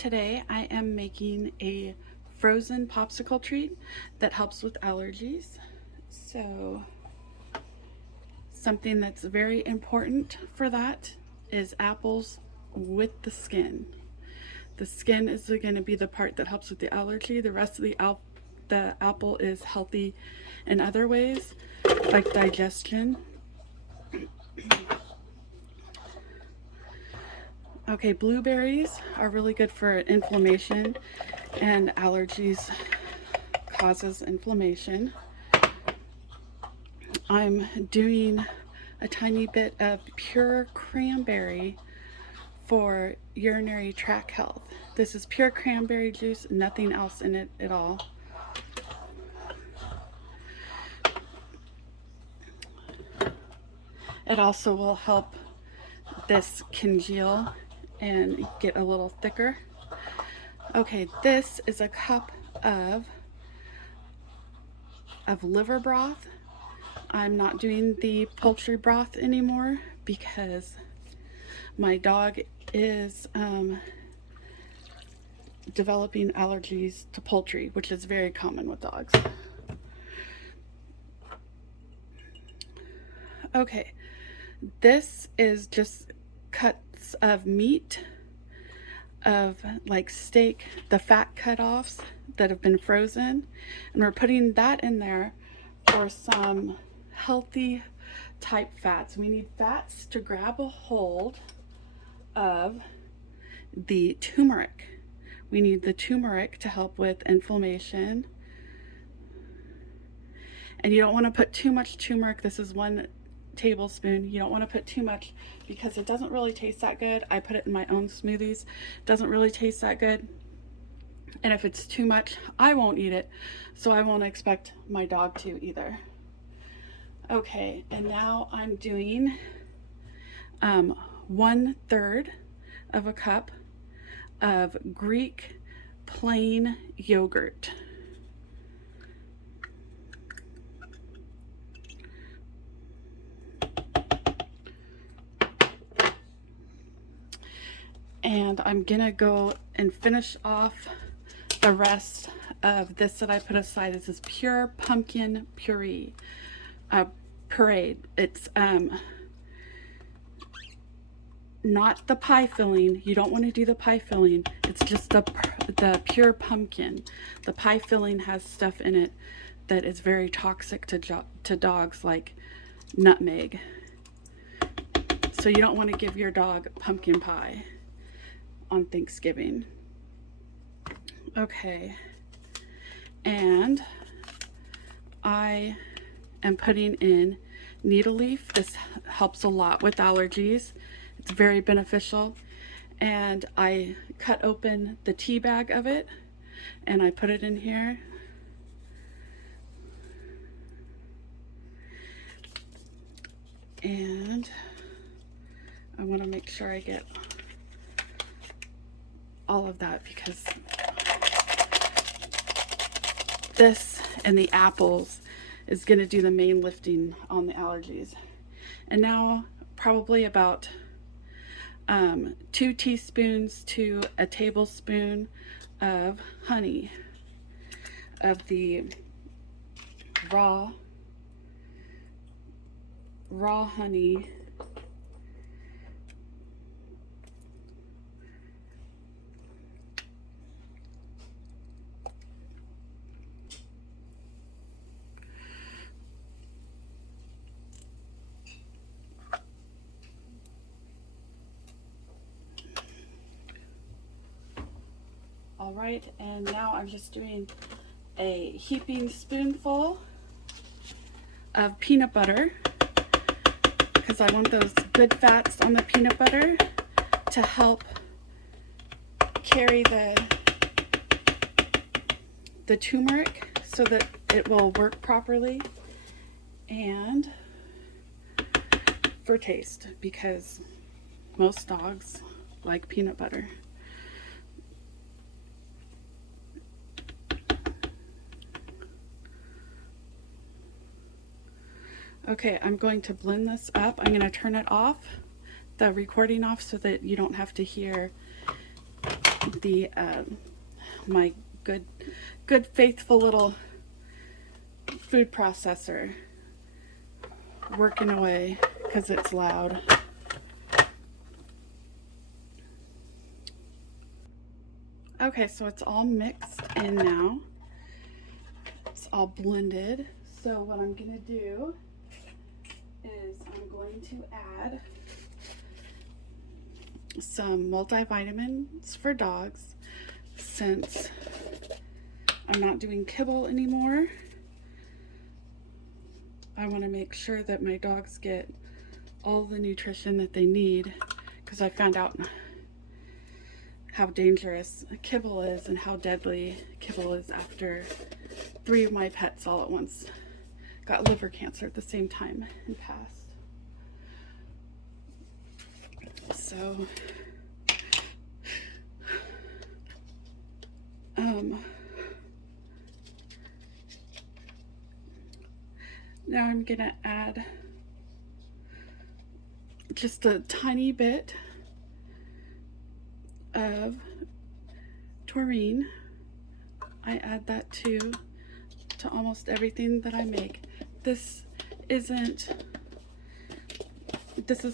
Today I am making a frozen popsicle treat that helps with allergies. So something that's very important for that is apples with the skin. The skin is going to be the part that helps with the allergy. The rest of the apple is healthy in other ways, like digestion. Okay, blueberries are really good for inflammation, and allergies causes inflammation. I'm doing a tiny bit of pure cranberry for urinary tract health. This is pure cranberry juice, nothing else in it at all. It also will help this congeal and get a little thicker. Okay, this is a cup of liver broth. I'm not doing the poultry broth anymore because my dog is developing allergies to poultry, which is very common with dogs. Okay, this is just cuts of meat, of like steak, the fat cut-offs that have been frozen, and we're putting that in there for some healthy type fats. We need fats to grab a hold of the turmeric. We need the turmeric to help with inflammation. And you don't want to put too much turmeric. This is 1 tablespoon. You don't want to put too much because it doesn't really taste that good. I put it in my own smoothies. It doesn't really taste that good. And if it's too much, I won't eat it. So I won't expect my dog to either. Okay, and now I'm doing 1/3 of a cup of Greek plain yogurt. And I'm gonna go and finish off the rest of this that I put aside. This is pure pumpkin puree. Puree. It's not the pie filling. You don't want to do the pie filling. It's just the pure pumpkin. The pie filling has stuff in it that is very toxic to dogs, like nutmeg. So you don't want to give your dog pumpkin pie on Thanksgiving. Okay, and I am putting in needle leaf. This helps a lot with allergies. It's very beneficial. And I cut open the tea bag of it and I put it in here. And I want to make sure I get all of that because this and the apples is going to do the main lifting on the allergies. And now probably about 2 teaspoons to a tablespoon of honey, of the raw honey. All right, and now I'm just doing a heaping spoonful of peanut butter because I want those good fats on the peanut butter to help carry the turmeric so that it will work properly, and for taste because most dogs like peanut butter. Okay, I'm going to blend this up. I'm going to turn it off, the recording off, so that you don't have to hear the my good faithful little food processor working away because it's loud. Okay, so it's all mixed in now. It's all blended. So what I'm gonna do is I'm going to add some multivitamins for dogs, since I'm not doing kibble anymore. I want to make sure that my dogs get all the nutrition that they need, because I found out how dangerous kibble is and how deadly kibble is after 3 of my pets all at once got liver cancer at the same time and passed. So now I'm gonna add just a tiny bit of taurine. I add that to almost everything that I make. This is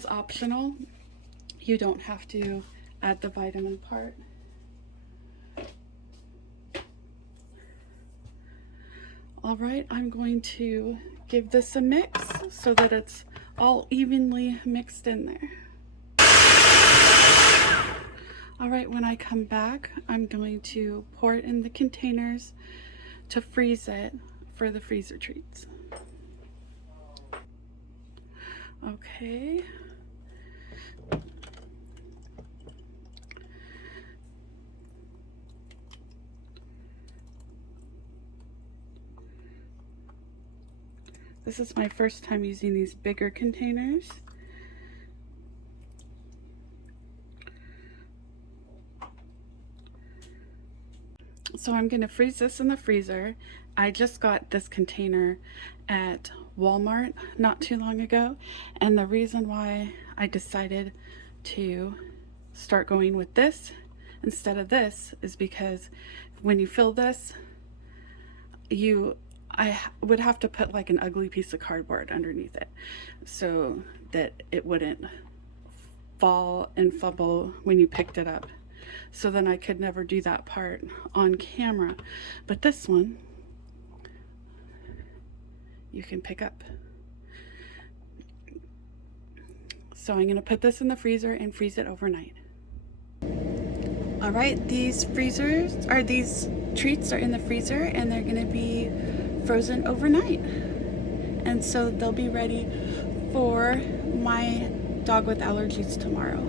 optional. You don't have to add the vitamin part. All right, I'm going to give this a mix so that it's all evenly mixed in there. All right, when I come back, I'm going to pour it in the containers to freeze it for the freezer treats. Okay. This is my first time using these bigger containers. So I'm going to freeze this in the freezer. I just got this container at Walmart not too long ago, and the reason why I decided to start going with this instead of this is because when you fill this, I would have to put like an ugly piece of cardboard underneath it so that it wouldn't fall and fumble when you picked it up. So then I could never do that part on camera. But this one, you can pick up. So I'm gonna put this in the freezer and freeze it overnight. All right, these treats are in the freezer, and they're gonna be frozen overnight. And so they'll be ready for my dog with allergies tomorrow.